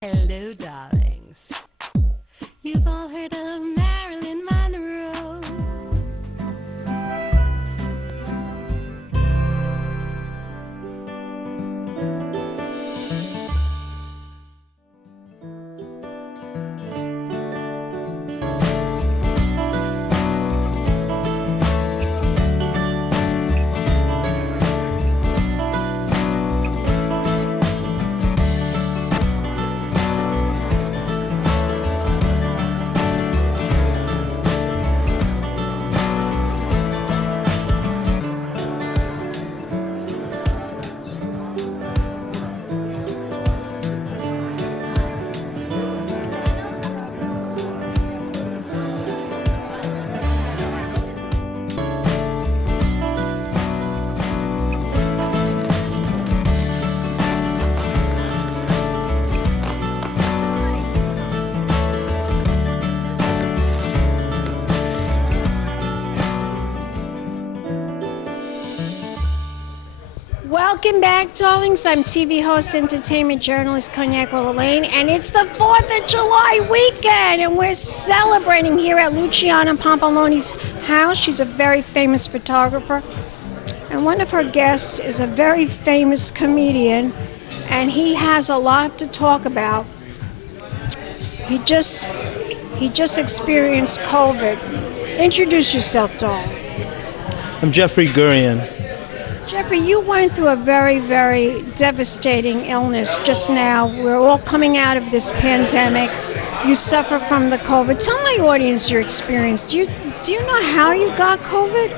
Hello, darlings. You've all heard of Marilyn Monroe. Welcome back, darlings. I'm TV host, entertainment journalist, Cognac Wellerlane, and it's the 4th of July weekend, and we're celebrating here at LUCIANA Pampalone's house. She's a very famous photographer, and one of her guests is a very famous comedian, and he has a lot to talk about. He just experienced COVID. Introduce yourself, darling. I'm Jeffrey Gurian. Jeffrey, you went through a very, very devastating illness just now. We're all coming out of this pandemic. You suffer from the COVID. Tell my audience your experience. Do you know how you got COVID?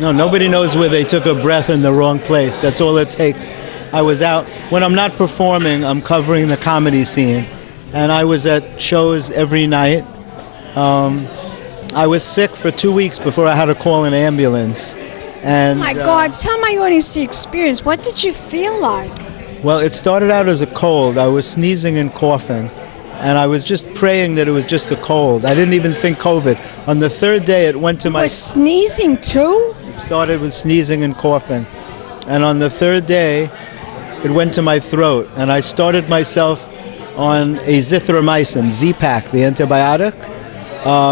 No, nobody knows where they took a breath in the wrong place. That's all it takes. I was out. When I'm not performing, I'm covering the comedy scene. And I was at shows every night. I was sick for 2 weeks before I had to call an ambulance. And, my God, tell my audience the experience. What did you feel like? Well, it started out as a cold. I was sneezing and coughing, and I was just praying that it was just a cold. I didn't even think COVID. On the third day, it went to You were sneezing too? It started with sneezing and coughing. And on the third day, it went to my throat, and I started myself on azithromycin, Z-Pak, the antibiotic,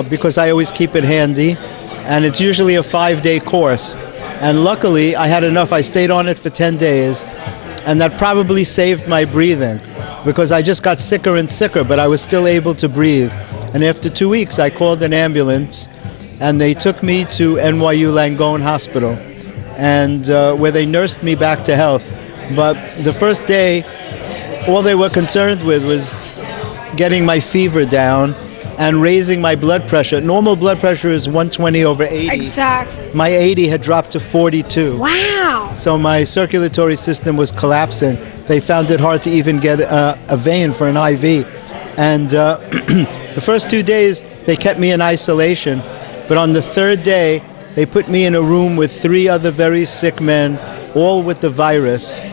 because I always keep it handy, and it's usually a 5-day course. And luckily, I had enough. I stayed on it for 10 days, and that probably saved my breathing because I just got sicker and sicker, but I was still able to breathe. And after 2 weeks, I called an ambulance, and they took me to NYU Langone Hospital, and where they nursed me back to health. But the first day, all they were concerned with was getting my fever down and raising my blood pressure. Normal blood pressure is 120 over 80. Exactly. My 80 had dropped to 42. Wow. So my circulatory system was collapsing. They found it hard to even get a vein for an IV. And the first 2 days, they kept me in isolation. But on the third day, they put me in a room with 3 other very sick men, all with the virus.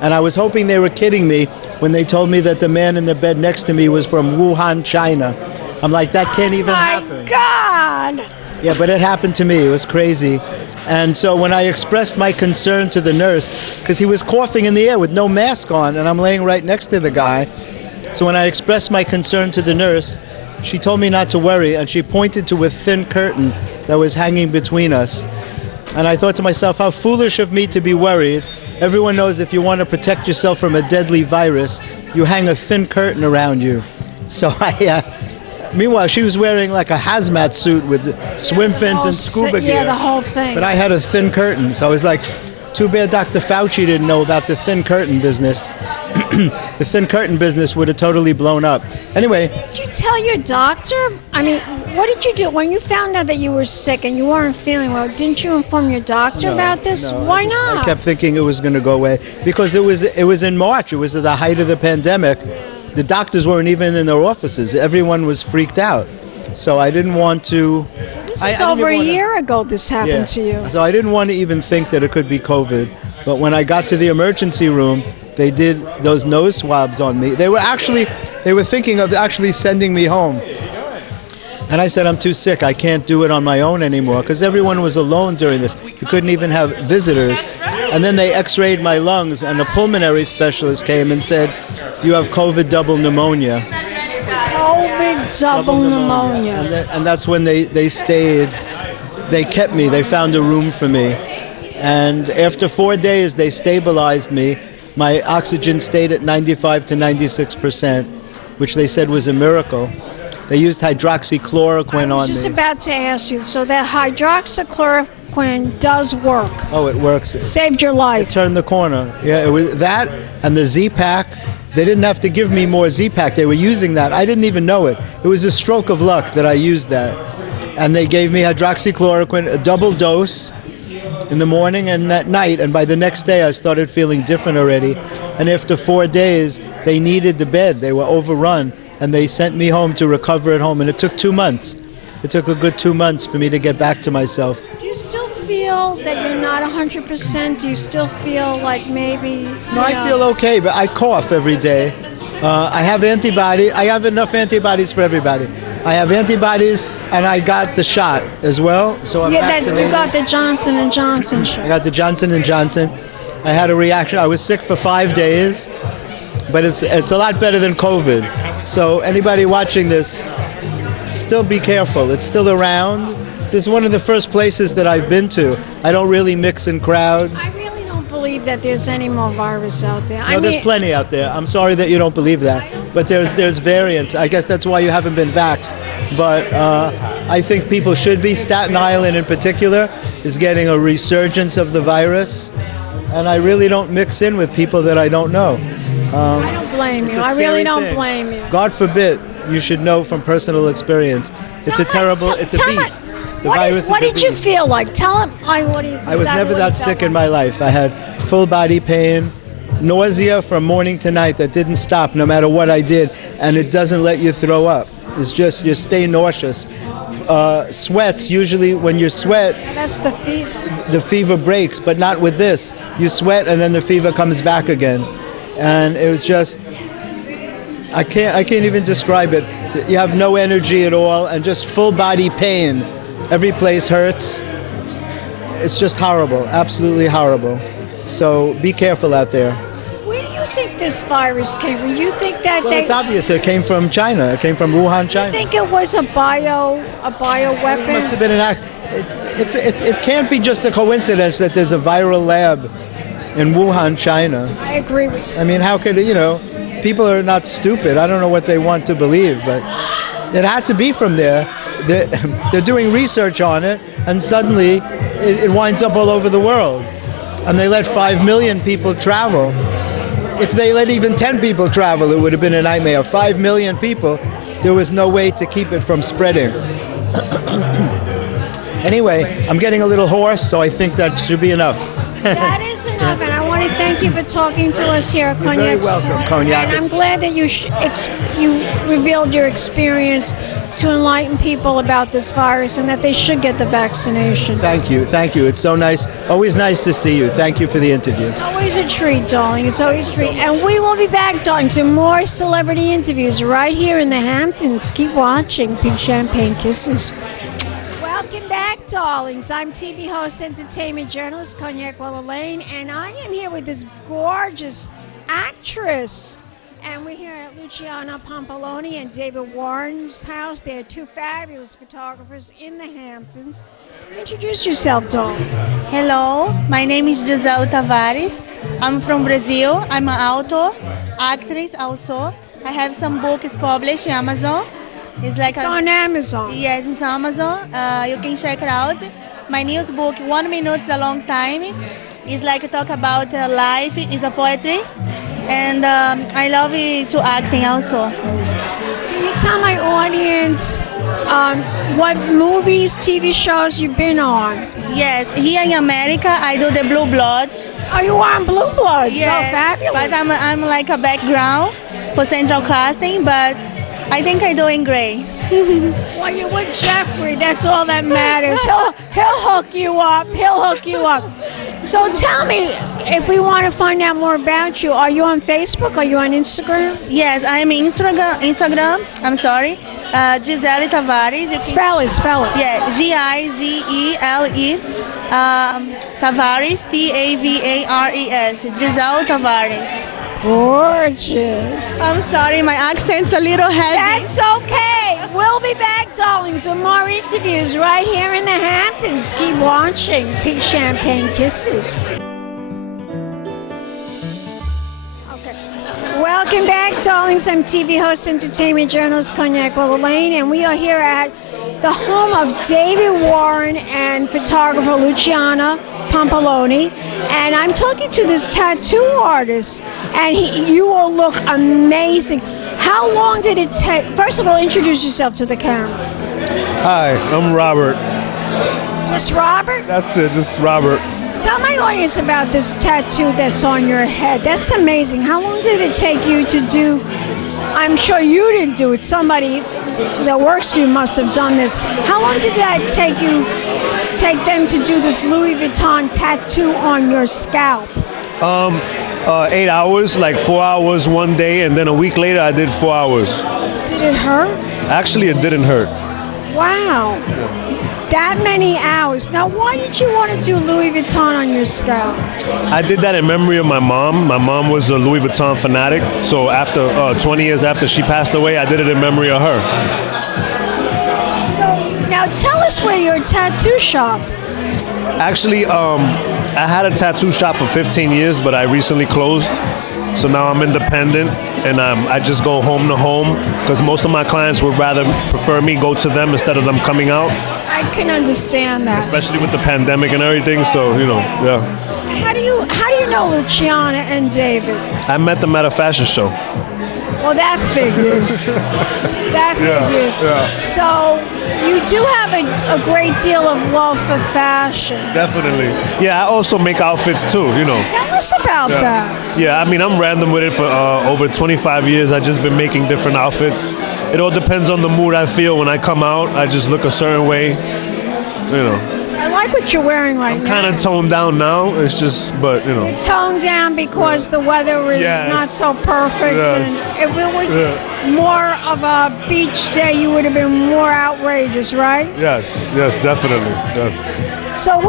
And I was hoping they were kidding me when they told me that the man in the bed next to me was from Wuhan, China. I'm like, that can't even happen. My God! Yeah, but it happened to me. It was crazy. And so when I expressed my concern to the nurse, because he was coughing in the air with no mask on, and I'm laying right next to the guy. So when I expressed my concern to the nurse, she told me not to worry, and she pointed to a thin curtain that was hanging between us. And I thought to myself, how foolish of me to be worried. Everyone knows if you want to protect yourself from a deadly virus, you hang a thin curtain around you. So meanwhile, she was wearing like a hazmat suit with swim fins and scuba gear. Yeah, the whole thing. But I had a thin curtain, so I was like, too bad Dr. Fauci didn't know about the thin curtain business. The thin curtain business would have totally blown up. Anyway. Did you tell your doctor? I mean, what did you do? When you found out that you were sick and you weren't feeling well, didn't you inform your doctor about this? No, Why not? I kept thinking it was going to go away because it was in March. It was at the height of the pandemic. The doctors weren't even in their offices. Everyone was freaked out. So I didn't want to... This was over a year ago this happened to you. So I didn't want to even think that it could be COVID. But when I got to the emergency room, they did those nose swabs on me. They were thinking of actually sending me home. And I said, I'm too sick. I can't do it on my own anymore because everyone was alone during this. You couldn't even have visitors. And then they x-rayed my lungs, and a pulmonary specialist came and said, you have COVID double pneumonia. COVID double pneumonia. And that's when they stayed. They kept me. They found a room for me. And after 4 days, they stabilized me. My oxygen stayed at 95 to 96%, which they said was a miracle. They used hydroxychloroquine on me. I was just about to ask you, so that hydroxychloroquine does work? Oh, it works. It saved your life. It turned the corner. Yeah, it was that and the Z-Pack. They didn't have to give me more Z-Pack. They were using that. I didn't even know it. It was a stroke of luck that I used that. And they gave me hydroxychloroquine, a double dose in the morning and at night. And by the next day, I started feeling different already. And after 4 days, they needed the bed. They were overrun. And they sent me home to recover at home. And it took 2 months. It took a good 2 months for me to get back to myself. Do you still feel that you're not 100%? Do you still feel like maybe... No, I feel okay, but I cough every day. I have antibodies. I have enough antibodies for everybody. I have antibodies, and I got the shot as well. So I'm vaccinated. You got the Johnson & Johnson shot. I got the Johnson & Johnson. I had a reaction. I was sick for 5 days, but it's a lot better than COVID. So anybody watching this, still be careful. It's still around. This is one of the first places that I've been to. I don't really mix in crowds. I really don't believe that there's any more virus out there. No, there's plenty out there. I'm sorry that you don't believe that. But there's variants. I guess that's why you haven't been vaxxed. But I think people should be. Staten Island in particular is getting a resurgence of the virus. And I really don't mix in with people that I don't know. I don't blame you. I really don't blame you. God forbid, you should know from personal experience. It's a terrible, it's a beast. The virus is a beast. What did you feel like? Tell him what is. I was never that sick in my life. I had full body pain, nausea from morning to night that didn't stop no matter what I did, and it doesn't let you throw up. It's just, you stay nauseous. Sweats, usually when you sweat, that's the fever. The fever breaks, but not with this. You sweat and then the fever comes back again. And it was just, I can't even describe it. You have no energy at all and just full body pain. Every place hurts. It's just horrible, absolutely horrible. So be careful out there. Where do you think this virus came from? You think that it's obvious. It came from China. It came from Wuhan, China. You think it was a bioweapon? It must have been an act. It can't be just a coincidence that there's a viral lab in Wuhan, China. I agree with you. I mean, how could, people are not stupid. I don't know what they want to believe, but it had to be from there. They're doing research on it, and suddenly it winds up all over the world. And they let 5 million people travel. If they let even 10 people travel, it would have been a nightmare. 5 million people, there was no way to keep it from spreading. Anyway, I'm getting a little hoarse, so I think that should be enough. That is enough, and I want to thank you for talking to us here at Cognac. You're very welcome, Cognac. And I'm glad that you revealed your experience to enlighten people about this virus and that they should get the vaccination. Thank you. It's so nice. Always nice to see you. Thank you for the interview. It's always a treat, darling. It's always a treat. And we will be back, darling, to more celebrity interviews right here in the Hamptons. Keep watching. Pink Champagne Kisses. Welcome back, darlings. I'm TV host, entertainment journalist, Cognac Wellerlane, and I am here with this gorgeous actress. And we're here at Luciana Pampalone and David Warren's house. They're two fabulous photographers in the Hamptons. Introduce yourself, darling. Hello, my name is Gisele Tavares. I'm from Brazil. I'm an author, actress also. I have some books published on Amazon. It's on Amazon. Yes, it's Amazon. You can check it out. My newest book, 1 minute is a long time. It's like talk about life. It's a poetry. And I love to acting also. Can you tell my audience what movies, TV shows you've been on? Yes, here in America, I do the Blue Bloods. Oh, you are on Blue Bloods? Yes, oh, fabulous. But I'm like a background for Central Casting, but I think I'm doing great. Well, you're with Jeffrey. That's all that matters. He'll hook you up. He'll hook you up. So tell me, if we want to find out more about you, are you on Facebook? Are you on Instagram? Yes, I'm Instagram. I'm sorry. Gisele Tavares. Spell it. Yeah, Gizele. Tavares, T-A-V-A-R-E-S. Giselle Tavares. Gorgeous. I'm sorry, my accent's a little heavy. That's okay. We'll be back, darlings, with more interviews right here in the Hamptons. Keep watching. Pink Champagne Kisses. Welcome back, darlings. I'm TV host, entertainment journalist Cognac Wellerlane, and we are here at the home of David Warren and photographer Luciana Pampalone. And I'm talking to this tattoo artist, and you will look amazing. How long did it take? First of all, introduce yourself to the camera. Hi, I'm Robert. Just Robert? That's it, just Robert. Tell my audience about this tattoo that's on your head. That's amazing. How long did it take you to do? I'm sure you didn't do it. Somebody that works for you must have done this. How long did that take them to do this Louis Vuitton tattoo on your scalp? 8 hours, like 4 hours one day, and then a week later I did 4 hours. Did it hurt? Actually, it didn't hurt. Wow. That many hours. Now, why did you want to do Louis Vuitton on your scalp? I did that in memory of my mom. My mom was a Louis Vuitton fanatic, so after 20 years after she passed away, I did it in memory of her. So, now tell us where your tattoo shop is. Actually, I had a tattoo shop for 15 years, but I recently closed. So now I'm independent, and I just go home to home, because most of my clients would rather prefer me go to them instead of them coming out. I can understand that. Especially with the pandemic and everything, so, you know, yeah. How do you know Luciana and David? I met them at a fashion show. Well, that figures. That figures. Yeah. So you do have a great deal of love for fashion. Definitely. Yeah, I also make outfits too, you know. Tell us about that. Yeah, I mean, I'm random with it for over 25 years. I've just been making different outfits. It all depends on the mood I feel when I come out. I just look a certain way, you know. I like what you're wearing right now. Kind of toned down now. It's just, but, you know. You're toned down because the weather is not so perfect. Yes. And if it was more of a beach day, you would have been more outrageous, right? Yes, definitely. Yes. So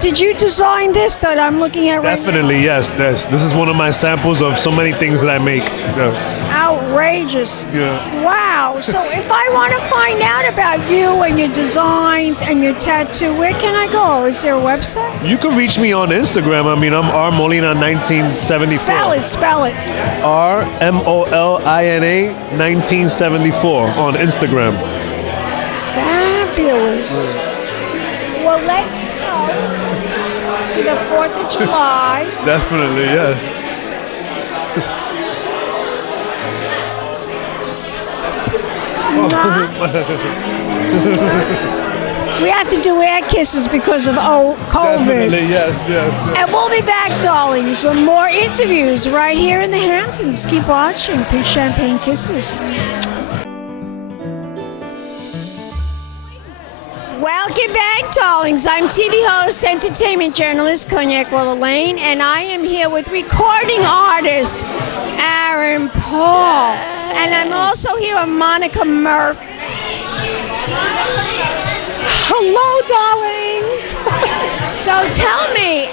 did you design this that I'm looking at right now? Definitely, yes. This is one of my samples of so many things that I make. Yeah. Outrageous. Yeah. Wow. So if I want to find out about you and your designs and your tattoo, where can I go? Is there a website? You can reach me on Instagram. I mean, I'm R Molina 1974. Spell it. RMOLINA 1974 on Instagram. Fabulous. Well, let's toast to the 4th of July. Definitely, yes. We have to do air kisses because of COVID. Definitely, yes. And we'll be back, darlings, with more interviews right here in the Hamptons. Keep watching Pink Champagne Kisses. Welcome back, darlings. I'm TV host, entertainment journalist Cognac Wellerlane, and I am here with recording artist Aaron Paul. And I'm also here with Monica Murph. Hello, darlings. So tell me,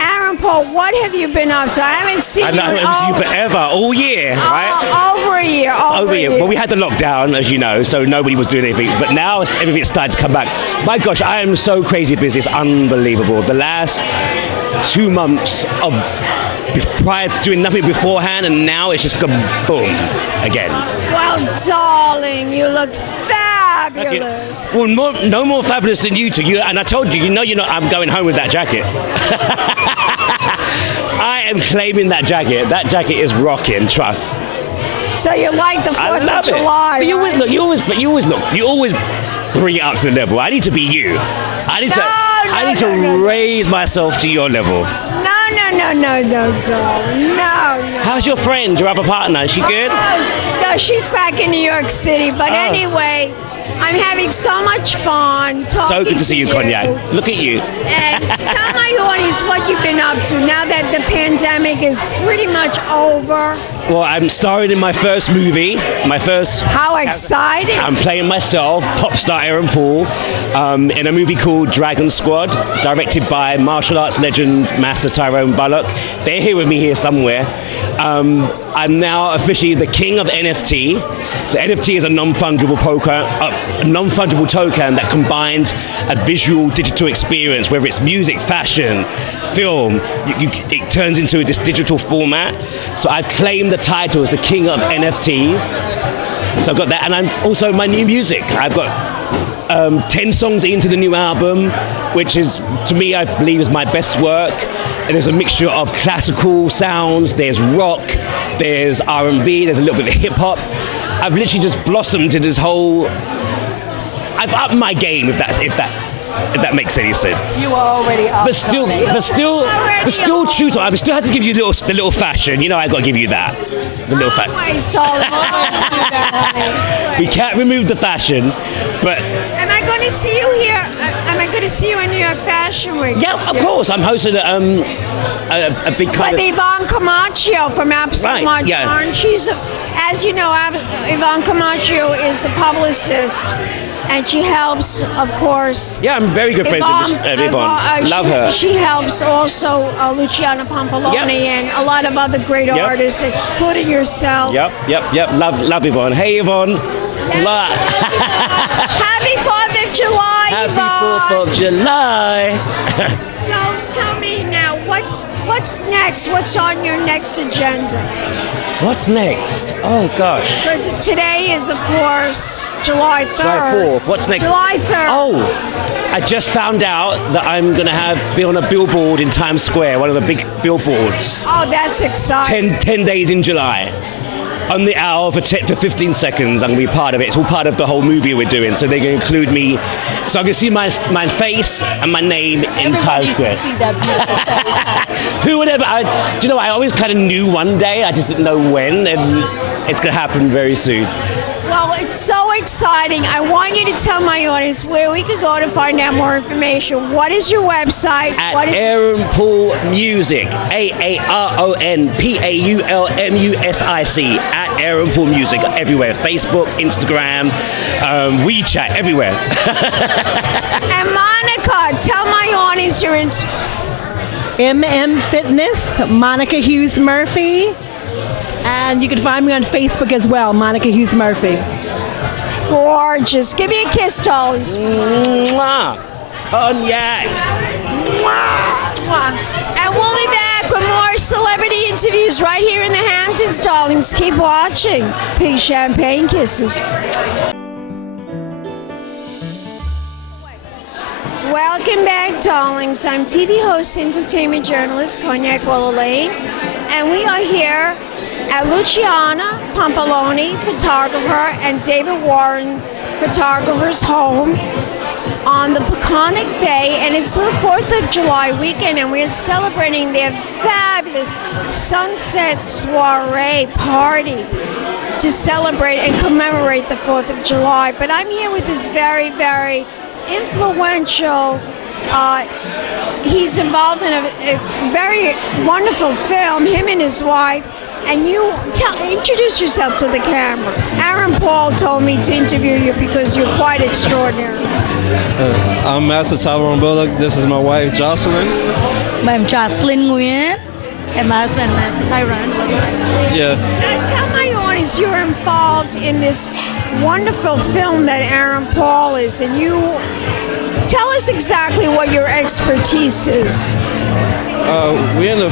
Aaron Paul, what have you been up to? I haven't seen you I haven't seen you forever, all year, right? Over a year. Well, we had the lockdown, as you know, so nobody was doing anything. But now everything's started to come back. My gosh, I am so crazy busy. It's unbelievable. The last 2 months of prior doing nothing beforehand, and now it's just gone boom again. Well, darling, you look fabulous. Well, no more fabulous than you two. And I told you, I'm going home with that jacket. I am claiming that jacket. That jacket is rocking, trust. So you like the 4th of July, But you always bring it up to the level. I need to be you. I need to raise myself to your level. No, darling. No. How's your friend, your other partner? Is she good? No, she's back in New York City. But anyway, I'm having so much fun talking So good to see you, Cognac. Look at you. And tell my audience what you've been up to now that the pandemic is pretty much over. Well, I'm starring in my first movie. How exciting! I'm playing myself, pop star Aaron Paul, in a movie called Dragon Squad, directed by martial arts legend Master Tyrone Bullock. They're here with me here somewhere. I'm now officially the king of NFT. So NFT is a non-fungible token that combines a visual digital experience, whether it's music, fashion, film. It turns into this digital format. So I've claimed the title as the king of NFTs. So I've got that, and I'm also my new music. I've got 10 songs into the new album, which is, to me, I believe is my best work. And there's a mixture of classical sounds, there's rock, there's R&B, there's a little bit of hip hop. I've literally just blossomed into this whole. I've upped my game, if that makes any sense. You are already up. But still true to. I still have to give you the little fashion. You know, I got to give you that. The little fashion. Always, darling. Always do that, honey. We can't remove the fashion, but. Am I going to see you here? Am I going to see you in New York Fashion Week? Yeah, of course. I'm hosting a big kind With of. Yvonne Camacho from Absolute Right, yeah. Martin. She's, as you know, Yvonne Camacho is the publicist. And she helps, of course. Yeah, I'm very good friends with Yvonne. Love her. She helps also Luciana Pampalone and a lot of other great artists, including yourself. Yep. Love Yvonne. Hey, Yvonne. Happy 4th of July, Yvonne. Happy 4th of July. So tell me now, what's next? What's on your next agenda? What's next? Oh, gosh. Because today is, of course, July 3rd. July 4th. What's next? July 3rd. Oh, I just found out that I'm going to be on a billboard in Times Square, one of the big billboards. Oh, that's exciting. 10 days in July. On the hour for 15 seconds, I'm going to be part of it. It's all part of the whole movie we're doing, so they're going to include me. So I can see my face and my name in Times Square. See that beautiful face. Who would ever? I always kind of knew one day. I just didn't know when, and it's going to happen very soon. Well, it's so exciting. I want you to tell my audience where we can go to find out more information. What is your website? At Aaron Paul Music, AARONPAULMUSIC, at Aaron Paul Music, everywhere. Facebook, Instagram, WeChat, everywhere. And Monica, tell my audience your MM Fitness, Monica Hughes Murphy. And you can find me on Facebook as well, Monica Hughes Murphy. Gorgeous. Give me a kiss, Tones. Mwah. Cognac. Mwah. And we'll be back with more celebrity interviews right here in the Hamptons, darlings. Keep watching. Pink champagne kisses. Welcome back, darlings. I'm TV host, entertainment journalist, Cognac Wellerlane, and we are here at Luciana Pampalone, photographer, and David Warren's photographer's home on the Cognac Bay, and it's the 4th of July weekend, and we're celebrating their fabulous Sunset Soiree party to celebrate and commemorate the 4th of July. But I'm here with this very, very influential, he's involved in a very wonderful film, him and his wife. And you introduce yourself to the camera. Aaron Paul told me to interview you because you're quite extraordinary. I'm Master Tyrone Bullock. This is my wife, Jocelyn. I'm Jocelyn Nguyen, and my husband, Master Tyrone. Yeah. Now tell my audience you're involved in this wonderful film that Aaron Paul is, and you tell us exactly what your expertise is. We're in the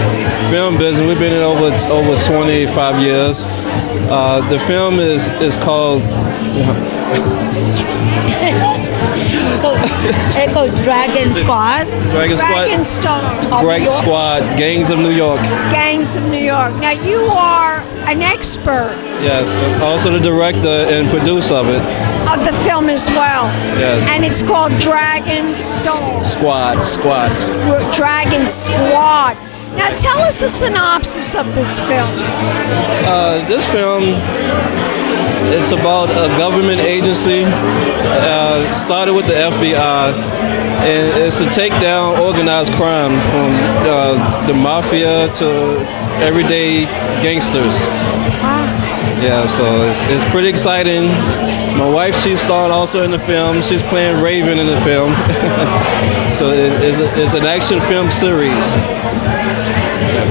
film business. We've been in over 25 years. The film is called It's called Dragon Squad. Dragon Squad, Gangs of New York. Gangs of New York. Now you are an expert. Yes, also the director and producer of it. Of the film as well. Yes. And it's called Dragon Squad. Dragon Squad. Now tell us the synopsis of this film. This film It's about a government agency, started with the FBI, and it's to take down organized crime from the mafia to everyday gangsters. Yeah, so it's pretty exciting. My wife, she starred also in the film. She's playing Raven in the film. So it's an action film series.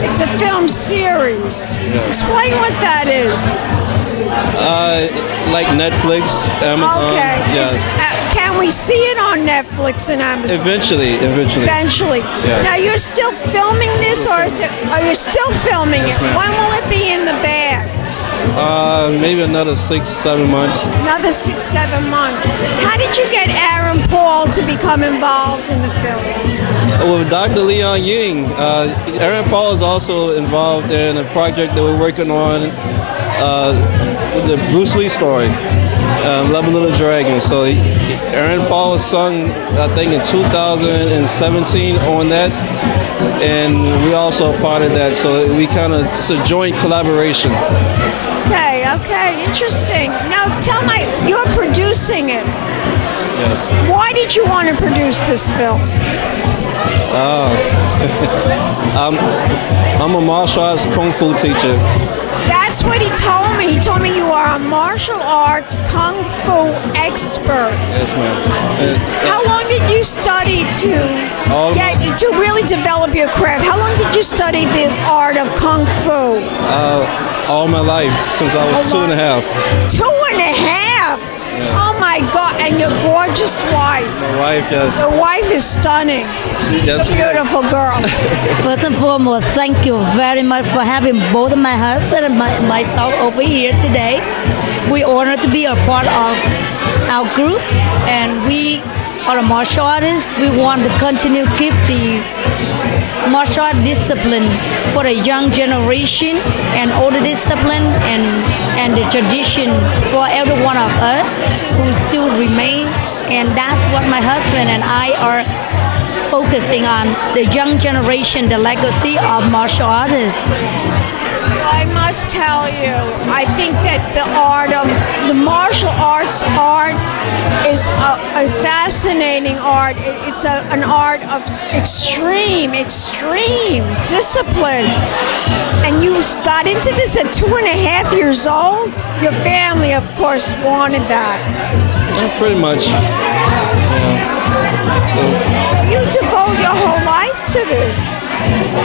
It's a film series. Yeah. Explain what that is. Like Netflix, Amazon. Okay. Yes. Can we see it on Netflix and Amazon? Eventually. Eventually. Yeah. Now you're still filming this, or are you still filming it? ma'am. When will it be in the bag? Maybe another 6-7 months. Another 6-7 months. How did you get Aaron Paul to become involved in the film? With Dr. Leon Ying, Aaron Paul is also involved in a project that we're working on with the Bruce Lee story, Love a Little Dragon. So Aaron Paul sung, I think, in 2017 on that, and we also a part of that. So it's a joint collaboration. Okay, interesting. Now tell me, you're producing it. Yes. Why did you want to produce this film? I'm a martial arts kung fu teacher. That's what he told me. He told me you are a martial arts kung fu expert. Yes, ma'am. How long did you study to really develop your craft? How long did you study the art of kung fu? All my life, since I was 2.5. 2.5? Yeah. Oh my God! And your gorgeous wife. My wife, yes. Your wife is stunning. Yes, a beautiful girl. First and foremost, thank you very much for having both my husband and myself over here today. We're honored to be a part of our group, and we are a martial artists. We want to continue to keep the martial art discipline for the young generation, and all the discipline and the tradition for every one of us who still remain. And that's what my husband and I are focusing on, the young generation, the legacy of martial artists. I must tell you, I think that the martial arts art is a fascinating art. It's an art of extreme discipline. And you got into this at 2.5 years old? Your family, of course, wanted that. Yeah, pretty much. Yeah. So you devote your whole life to this?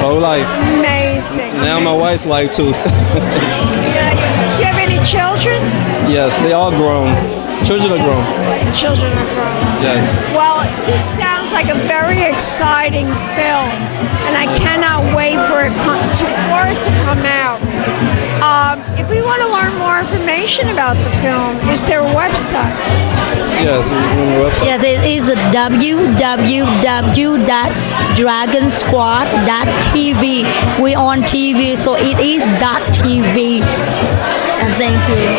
Whole life. Amazing. Now my wife's life too. Do you have any children? Yes, they are grown. Children are grown. Children are grown. Yes. Well, this sounds like a very exciting film, and I cannot wait for it to come out. If we want to learn more information about the film, is there a website? Yes, website. Yes, it is www.dragonsquad.tv. We're on TV, so it is .tv. And thank you.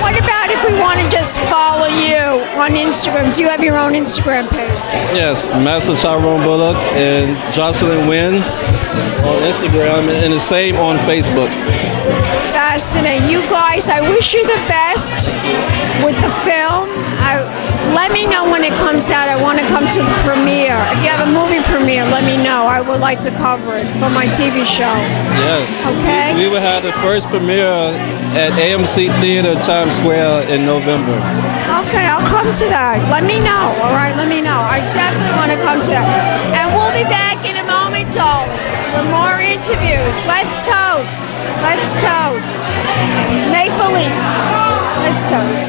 What about if we want to just follow you on Instagram? Do you have your own Instagram page? Yes, Master Tyrone Bullock and Jocelyn Wynn on Instagram, and the same on Facebook. Fascinating. You guys, I wish you the best with the film. Let me know when it comes out. I want to come to the premiere. If you have a movie premiere, let me know. I would like to cover it for my TV show. Yes. Okay. We will have the first premiere at AMC Theater, Times Square in November. Okay, I'll come to that. Let me know. All right, let me know. I definitely want to come to that. And we'll be back in a moment, darlings, with more interviews. Let's toast. Let's toast. Make believe. Let's toast.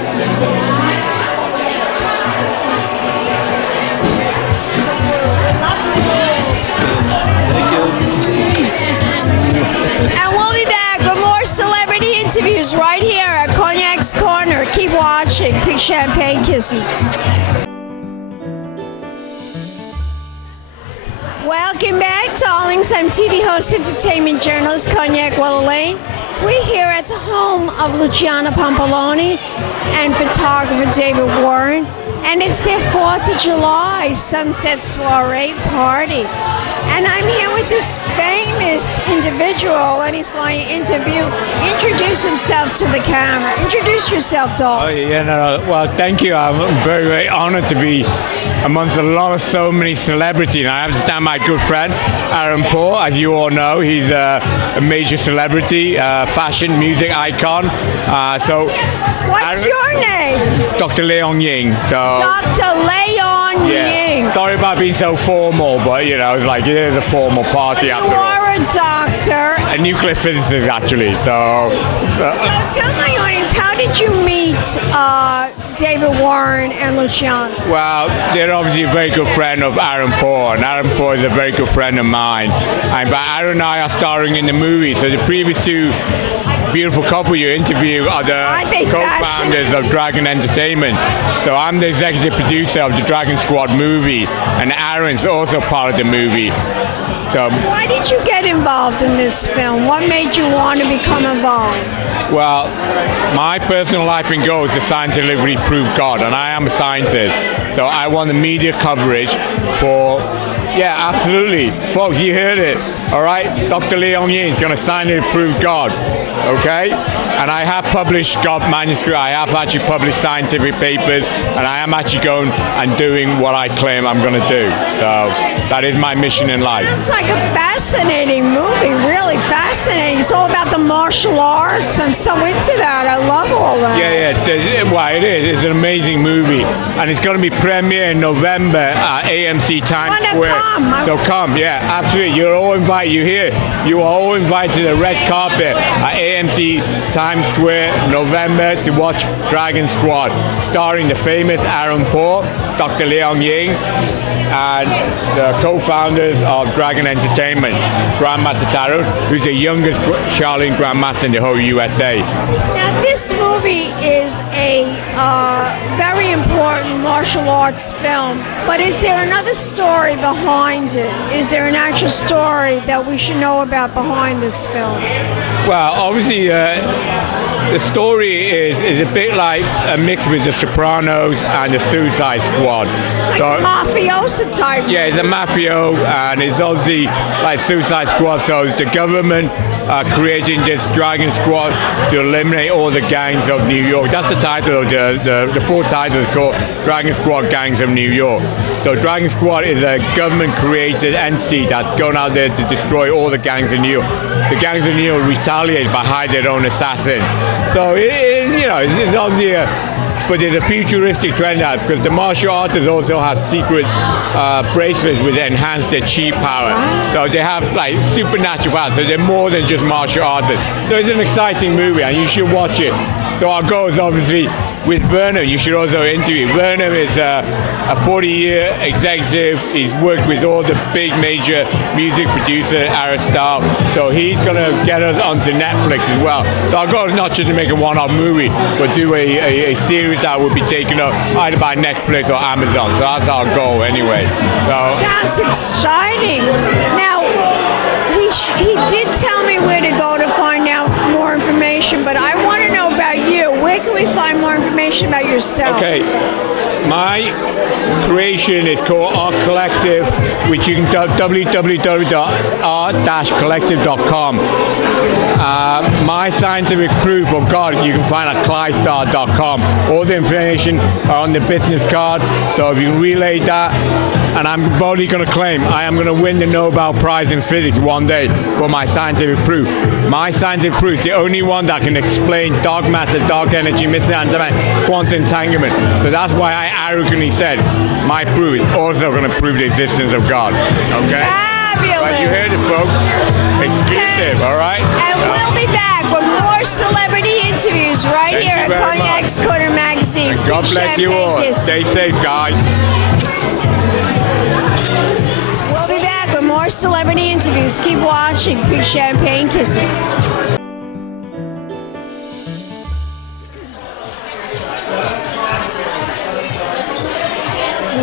And we'll be back with more celebrity interviews right here at Cognac's Corner. Keep watching. Big champagne kisses. Welcome back, darlings. I'm TV host, entertainment journalist, Cognac Wellerlane. We're here at the home of LUCIANA Pampalone and photographer David Warren. And it's their 4th of July Sunset Soiree party. And I'm here with this famous individual, and he's going to introduce himself to the camera. Introduce yourself, Doll. Oh, yeah, no. Well, thank you. I'm very, very honored to be amongst so many celebrities. And I understand my good friend, Aaron Paul. As you all know, he's a major celebrity, fashion, music icon. What's your name? Dr. Leon Ying. So, Dr. Leon Ying. Sorry about being so formal, but you know, it's like it is a formal party after all. You are a doctor. A nuclear physicist, actually. So tell my audience, how did you meet David Warren and Luciana? Well, they're obviously a very good friend of Aaron Paul, and Aaron Paul is a very good friend of mine. But Aaron and I are starring in the movie, so the previous two beautiful couple you interview are the co-founders of Dragon Entertainment. So I'm the executive producer of the Dragon Squad movie, and Aaron's also part of the movie. So why did you get involved in this film? What made you want to become involved? Well, my personal life and goal is to scientifically prove God, and I am a scientist. So I want the media coverage for, yeah, absolutely. Folks, you heard it, all right? Dr. Leon Ying is going to scientifically prove God, okay? And I have published God manuscript. I have actually published scientific papers, and I am actually going and doing what I claim I'm going to do. So that is my mission in life. It's like a fascinating movie, really fascinating. It's all about the martial arts. I'm so into that. I love all that. Yeah. Well, it is. It's an amazing movie, and it's going to be premiere in November at AMC Times Square. So come, yeah, absolutely. You're all invited. You here? You are all invited to the red carpet at AMC Times Square, November, to watch Dragon Squad, starring the famous Aaron Paul, Dr. Leon Ying, and the co-founders of Dragon Entertainment, Grandmaster Taro, who's the youngest Shaolin Grandmaster in the whole USA. Now, this movie is a very important martial arts film, but is there another story behind it? Is there an actual story that we should know about behind this film? Well, obviously, the story is a bit like a mix with The Sopranos and The Suicide Squad. It's like a mafioso type. Yeah, it's a mafio, and it's obviously like Suicide Squad. So the government creating this Dragon Squad to eliminate all the gangs of New York. That's the title of the full title is called Dragon Squad Gangs of New York. So Dragon Squad is a government-created entity that's going out there to destroy all the gangs of New York. The gangs of New York retaliate by hiring their own assassins. So it is, you know, it's obviously but there's a futuristic trend out because the martial artists also have secret bracelets which enhance their chi power. So they have like supernatural power. So they're more than just martial artists. So it's an exciting movie and you should watch it. So our goal is obviously with Burnham, you should also interview. Burnham is a 40-year executive. He's worked with all the big major music producers, Aristotle. So he's going to get us onto Netflix as well. So our goal is not just to make a one-off movie, but do a series that will be taken up either by Netflix or Amazon. So that's our goal anyway. So, sounds exciting. Now, he did tell me where to go to find out more information, but I want to know about you. Where can we find more information about yourself? Okay. My creation is called Art Collective, which you can do www.art-collective.com. My scientific proof of God you can find at clystar.com. All the information are on the business card, so if you relay that, and I'm boldly going to claim I am going to win the Nobel Prize in Physics one day for my scientific proof. My scientific proof is the only one that can explain dark matter, dark energy, missing antimatter, quantum entanglement. So that's why I arrogantly said my proof is also going to prove the existence of God. Okay? Fabulous. But you heard it, folks. Exclusive, all right? And we'll be back with more celebrity interviews right here at Cognac's Corner Magazine. And God bless you all. Stay safe, guys. We'll be back with more celebrity interviews. Keep watching. Big champagne kisses.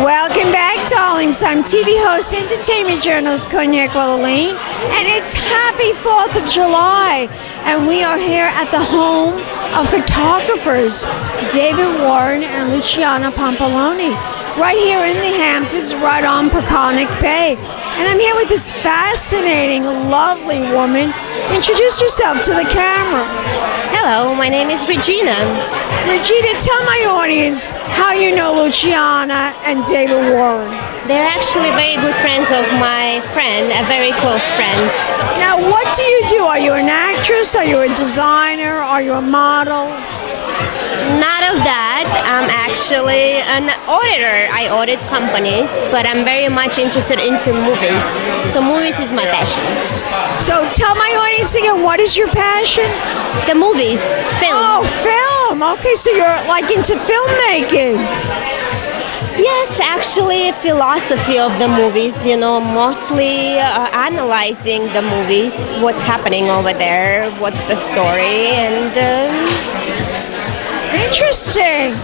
Welcome back, darlings. I'm TV host, entertainment journalist Cognac Wellerlane, and it's happy 4th of July. And we are here at the home of photographers David Warren and Luciana Pampalone, right here in the Hamptons, right on Patriotic Bay. And I'm here with this fascinating, lovely woman. Introduce yourself to the camera. Hello, my name is Regina. Regina, tell my audience how you know Luciana and David Warren. They're actually very good friends of my friend, a very close friend. Now, what do you do? Are you an actress? Are you a designer? Are you a model? None of that. I'm actually an auditor. I audit companies, but I'm very much interested into movies. So movies is my passion. So tell my audience again, what is your passion? The movies, film. Oh, film. Okay, so you're like into filmmaking. Yes, actually, philosophy of the movies, you know, mostly analyzing the movies, what's happening over there, what's the story, and... Interesting.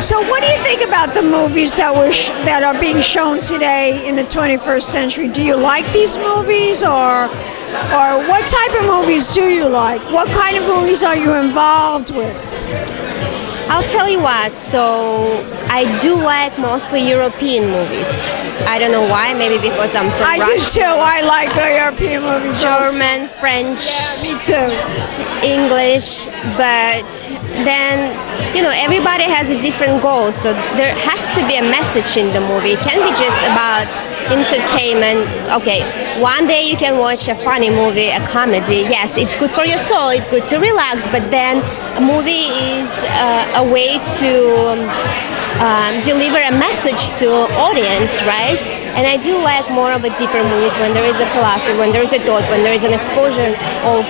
So what do you think about the movies that are being shown today in the 21st century? Do you like these movies, or what type of movies do you like? What kind of movies are you involved with? I'll tell you what, so I do like mostly European movies. I don't know why, maybe because I'm from Russia. I do too, I like the European movies. German, French. Yeah, me too. English, but then, you know, everybody has a different goal, so there has to be a message in the movie. It can't be just about entertainment. Okay, one day you can watch a funny movie, a comedy. Yes, it's good for your soul, it's good to relax, but then a movie is a way to deliver a message to audience, right? And I do like more of a deeper movies when there is a philosophy, when there is a thought, when there is an exposure of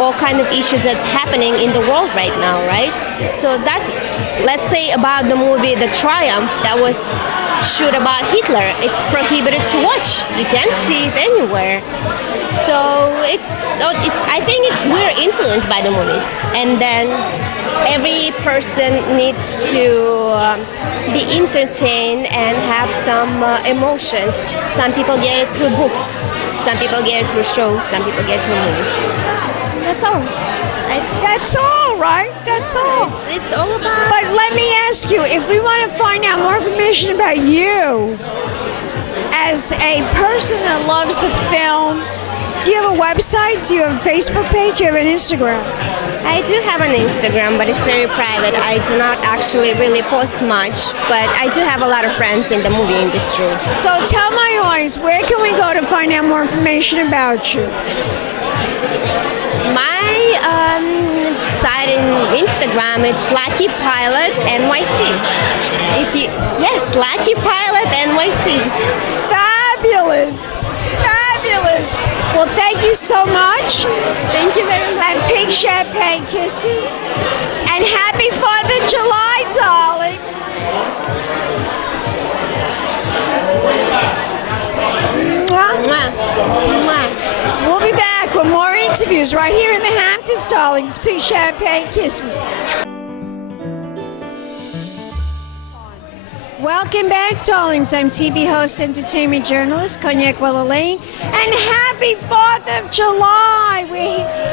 all kind of issues that are happening in the world right now, right? So that's, let's say about the movie The Triumph, that was shoot about Hitler. It's prohibited to watch. You can't see it anywhere. So I think we're influenced by the movies, and then every person needs to be entertained and have some emotions. Some people get it through books, some people get it through shows, some people get it through movies. That's all. That's all, right? That's all. It's all about... But let me ask you, if we want to find out more information about you as a person that loves the film, do you have a website? Do you have a Facebook page? Do you have an Instagram? I do have an Instagram, but it's very private. I do not actually really post much, but I do have a lot of friends in the movie industry. So tell my audience, where can we go to find out more information about you? My site in Instagram, it's Lucky Pilot NYC. Yes, Lucky Pilot NYC. Fabulous. Fabulous. Well, thank you so much. Thank you very much. And pink champagne kisses. And happy 4th of July, darlings. Mwah. Mwah. We'll be back with more interviews right here in the Hamptons, darlings. Pink champagne kisses. Welcome back, darlings. I'm TV host, entertainment journalist, Cognac Wellerlane, and happy 4th of July.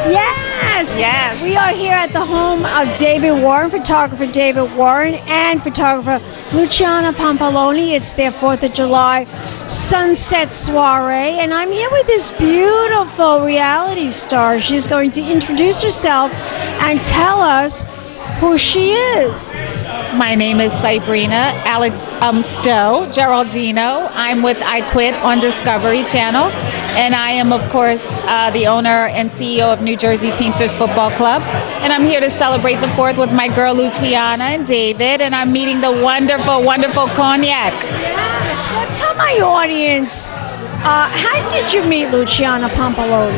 Yes. We are here at the home of David Warren, photographer David Warren, and photographer Luciana Pampalone. It's their 4th of July sunset soiree, and I'm here with this beautiful reality star. She's going to introduce herself and tell us who she is. My name is Sabrina Alex Stowe Geraldino. I'm with I Quit on Discovery Channel, and I am, of course, the owner and CEO of New Jersey Teamsters Football Club. And I'm here to celebrate the 4th with my girl Luciana and David, and I'm meeting the wonderful, wonderful Cognac. Yes. Well, tell my audience, how did you meet Luciana Pampalone?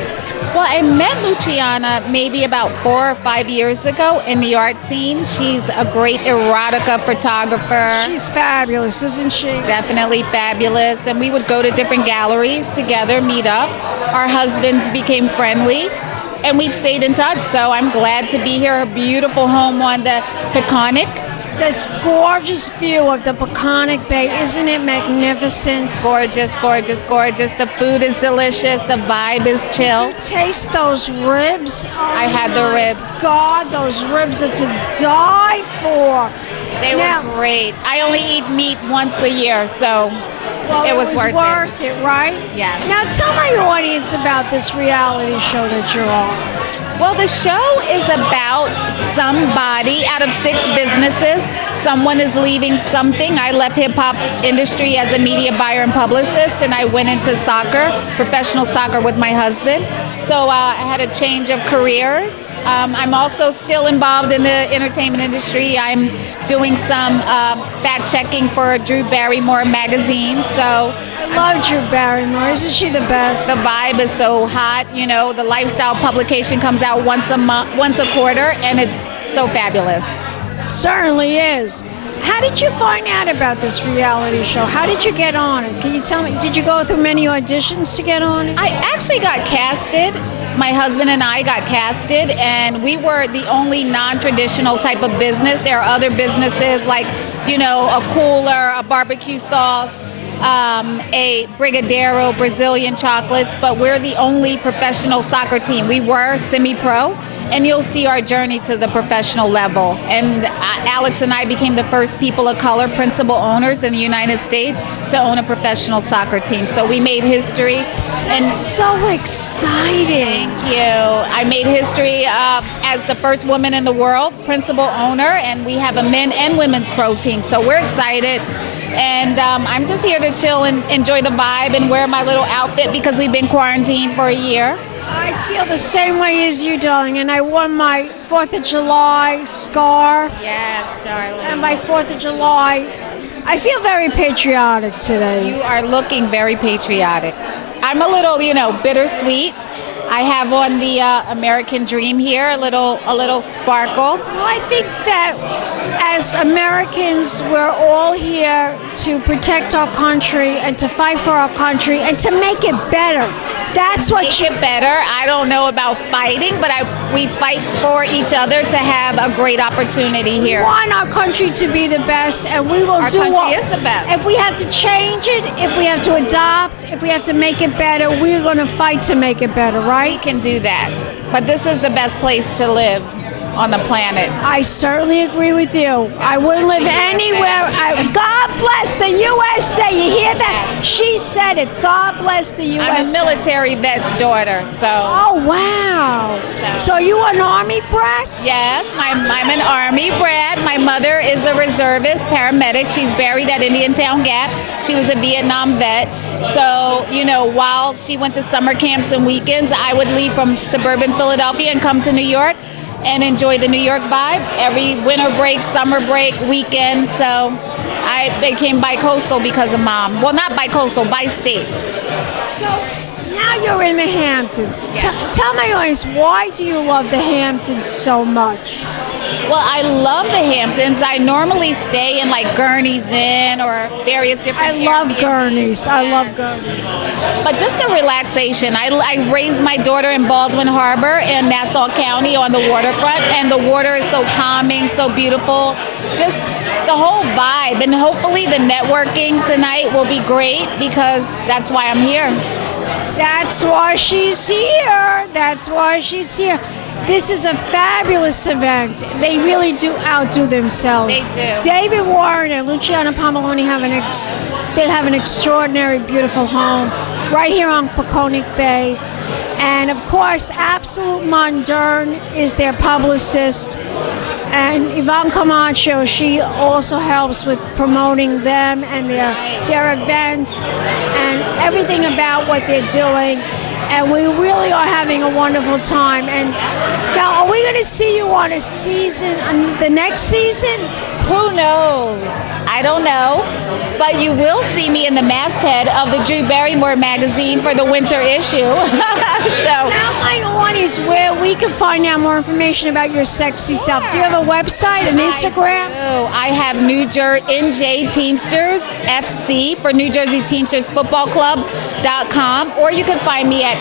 Well, I met Luciana maybe about 4 or 5 years ago in the art scene. She's a great erotica photographer. She's fabulous, isn't she? Definitely fabulous. And we would go to different galleries together, meet up. Our husbands became friendly, and we've stayed in touch. So I'm glad to be here. Her beautiful home on the Patriotic. This gorgeous view of the Peconic Bay, isn't it magnificent? Gorgeous, gorgeous, gorgeous. The food is delicious. The vibe is chill. Taste those ribs. Oh, I had the ribs. God, those ribs are to die for. They were great. I only eat meat once a year, so Well, it was worth it, right? Yes. Now tell my audience about this reality show that you're on. Well, the show is about somebody out of 6 businesses. Someone is leaving something. I left hip-hop industry as a media buyer and publicist, and I went into soccer, professional soccer with my husband. So I had a change of careers. I'm also still involved in the entertainment industry. I'm doing some fact-checking for Drew Barrymore magazine. So I love Drew Barrymore. Isn't she the best? The vibe is so hot. You know, the lifestyle publication comes out once a quarter, and it's so fabulous. Certainly is. How did you find out about this reality show? How did you get on it? Can you tell me, did you go through many auditions to get on it? I actually got casted. My husband and I got casted, and we were the only non-traditional type of business. There are other businesses like, you know, a cooler, a barbecue sauce, a Brigadeiro, Brazilian chocolates, but we're the only professional soccer team. We were semi-pro, and you'll see our journey to the professional level. And Alex and I became the first people of color principal owners in the United States to own a professional soccer team. So we made history. And so exciting. Thank you. I made history as the first woman in the world, principal owner, and we have a men and women's pro team. So we're excited. And I'm just here to chill and enjoy the vibe and wear my little outfit because we've been quarantined for a year. I feel the same way as you, darling, and I wore my 4th of July scarf. Yes, darling. And my 4th of July, I feel very patriotic today. You are looking very patriotic. I'm a little, you know, bittersweet. I have on the American dream here, a little sparkle. Well, I think that as Americans, we're all here to protect our country and to fight for our country and to make it better. That's what make it better. I don't know about fighting, but we fight for each other to have a great opportunity here. We want our country to be the best, and we will our do country is the best. If we have to change it, if we have to adopt, if we have to make it better, we're going to fight to make it better, right? We can do that. But this is the best place to live on the planet. I certainly agree with you. I wouldn't live anywhere. God bless the USA. You hear that? She said it. God bless the USA. I'm a military vet's daughter, so. Oh, wow. So you an Army brat? Yes, I'm an Army brat. My mother is a reservist, paramedic. She's buried at Indiantown Gap. She was a Vietnam vet. So, you know, while she went to summer camps and weekends, I would leave from suburban Philadelphia and come to New York and enjoy the New York vibe every winter break, summer break, weekend. So I became bi-coastal because of Mom. Well, not bi-coastal, bi-state. So now you're in the Hamptons. Tell my audience, why do you love the Hamptons so much? Well, I love the Hamptons. I normally stay in like Gurney's Inn or various different I love Gurney's. I love Gurney's. But just the relaxation. I raised my daughter in Baldwin Harbor in Nassau County on the waterfront, and the water is so calming, so beautiful. Just the whole vibe. And hopefully the networking tonight will be great because that's why I'm here. That's why she's here. That's why she's here. This is a fabulous event. They really do outdo themselves. They do. David Warren and Luciana Pampalone have an extraordinary, beautiful home right here on Peconic Bay. And of course, Absolute Moderne is their publicist. And Yvonne Camacho, she also helps with promoting them and their events and everything about what they're doing. And we really are having a wonderful time. And now, are we going to see you on a season, on the next season? Who knows? I don't know. But you will see me in the masthead of the Drew Barrymore magazine for the winter issue. So tell my audience where we can find out more information about your sexy self. Do you have a website, an Instagram? I have NJ Teamsters FC for New Jersey Teamsters Football Club.com, or you can find me at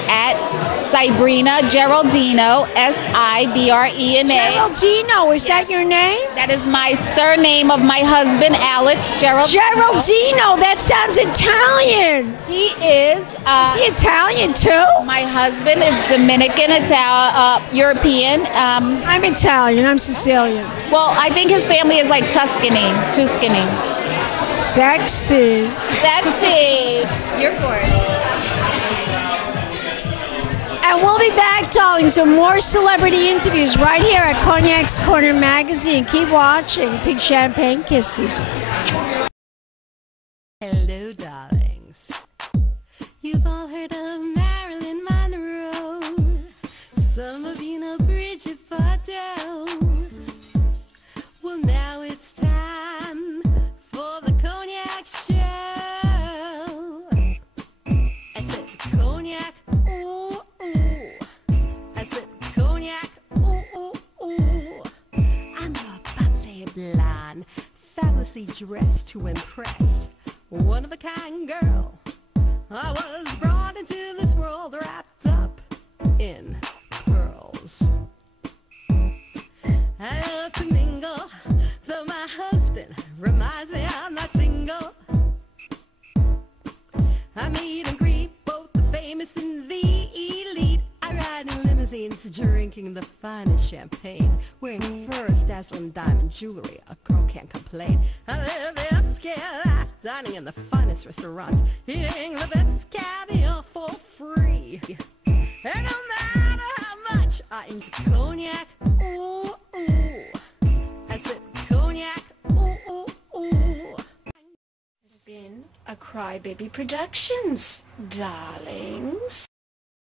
Sabrina Geraldino, Sibrena. Geraldino, is that your name? That is my surname of my husband, Alex Geraldino. Geraldino, that sounds Italian. He is. Is he Italian too? My husband is Dominican, European. I'm Italian. I'm Sicilian. Well, I think his family is like Tuscany. Sexy. Sexy. You're gorgeous. And we'll be back, darling. Some more celebrity interviews right here at Cognac's Corner Magazine. Keep watching. Pink Champagne Kisses. Hello, darlings. You've all heard of Marilyn Monroe. Some of you know Bridget Bardot. Well, now it's time for the Cognac Show. I said Cognac, ooh, ooh. I said Cognac, ooh, ooh, ooh. I'm a bubbly blonde, fabulously dressed to impress. One of a kind girl. I was brought into this world wrapped up in pearls. I love to mingle, though my husband reminds me I'm not single. I meet and greet both the famous and the elite. I ride in limousines, drinking the finest champagne, wearing first dazzling diamond jewelry. A girl can't complain. I live the upscale life, dining in the finest restaurants, eating the best caviar for free. And no matter how much I enjoy cognac, ooh, ooh. I said cognac, ooh, ooh, ooh. It's been a Crybaby Productions, darlings.